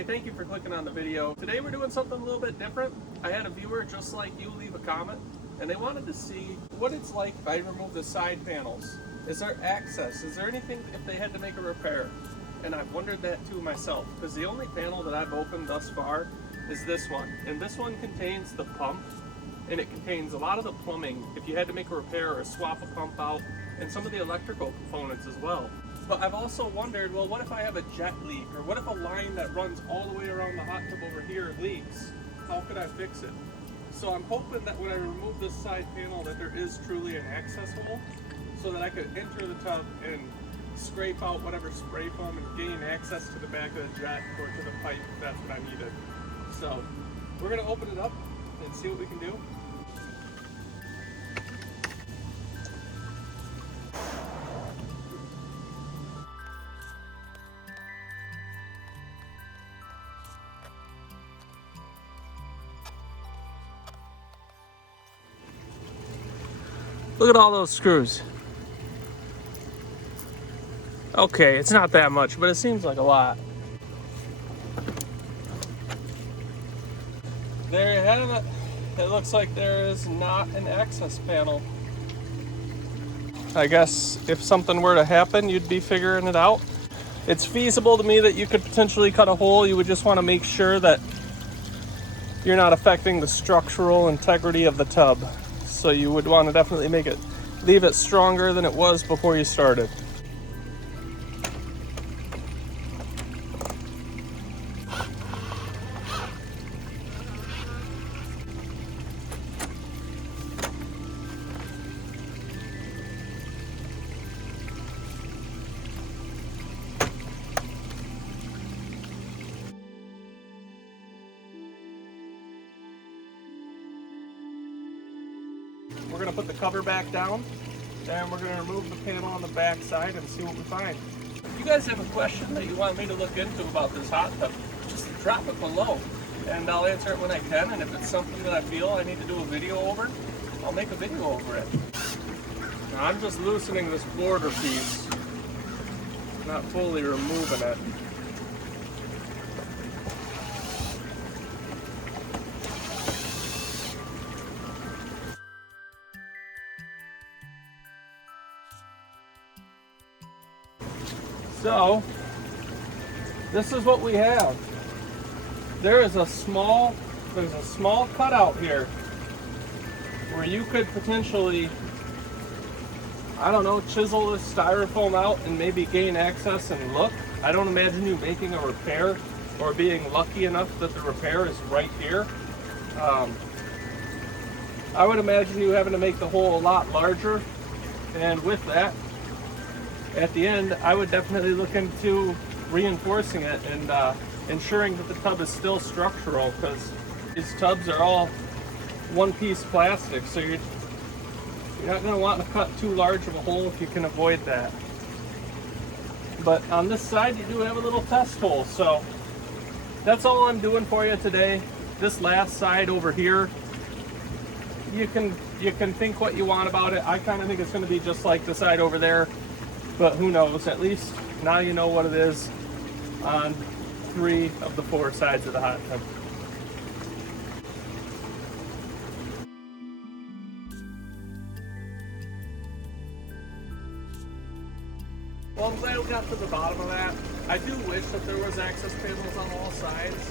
Hey, thank you for clicking on the video. Today we're doing something a little bit different. I had a viewer just like you leave a comment, and they wanted to see what it's like if I remove the side panels. Is there access? Is there anything if they had to make a repair? And I've wondered that too myself, because the only panel that I've opened thus far is this one. And this one contains the pump, and it contains a lot of the plumbing if you had to make a repair or swap a pump out, and some of the electrical components as well. But I've also wondered, well, what if I have a jet leak, or what if a line that runs all the way around the hot tub over here leaks? How could I fix it? So I'm hoping that when I remove this side panel that there is truly an access hole so that I could enter the tub and scrape out whatever spray foam and gain access to the back of the jet or to the pipe if that's what I needed. So we're going to open it up and see what we can do. Look at all those screws. Okay, it's not that much, but it seems like a lot. There you have it. It looks like there is not an access panel. I guess if something were to happen, you'd be figuring it out. It's feasible to me that you could potentially cut a hole. You would just want to make sure that you're not affecting the structural integrity of the tub. So you would want to definitely leave it stronger than it was before you started. We're going to put the cover back down, and we're going to remove the panel on the back side and see what we find. If you guys have a question that you want me to look into about this hot tub, just drop it below, and I'll answer it when I can. And if it's something that I feel I need to do a video over, I'll make a video over it. Now, I'm just loosening this border piece, not fully removing it. So, this is what we have. There's a small cutout here where you could potentially, I don't know, chisel this styrofoam out and maybe gain access and look. I don't imagine you making a repair or being lucky enough that the repair is right here. I would imagine you having to make the hole a lot larger, and with that, at the end, I would definitely look into reinforcing it and ensuring that the tub is still structural, because these tubs are all one-piece plastic, so you're not going to want to cut too large of a hole if you can avoid that. But on this side, you do have a little test hole, so that's all I'm doing for you today. This last side over here, you can think what you want about it. I kind of think it's going to be just like the side over there. But who knows, at least now you know what it is on 3 of the 4 sides of the hot tub. Well, I'm glad we got to the bottom of that. I do wish that there was access panels on all sides,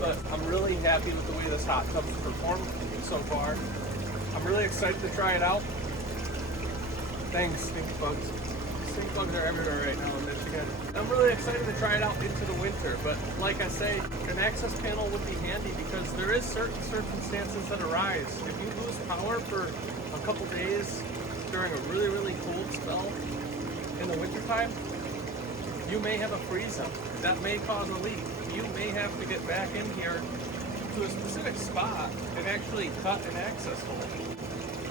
but I'm really happy with the way this hot tub's performed so far. I'm really excited to try it out. Thanks, stink bugs. Stink bugs are everywhere right now in Michigan. I'm really excited to try it out into the winter, but like I say, an access panel would be handy because there is certain circumstances that arise. If you lose power for a couple days during a really, really cold spell in the wintertime, you may have a freeze up. That may cause a leak. You may have to get back in here to a specific spot and actually cut an access hole.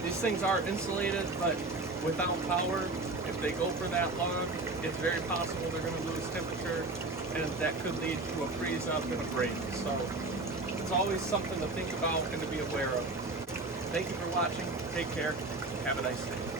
These things are insulated, but without power, if they go for that long, it's very possible they're going to lose temperature, and that could lead to a freeze up and a break. So it's always something to think about and to be aware of. Thank you for watching. Take care. Have a nice day.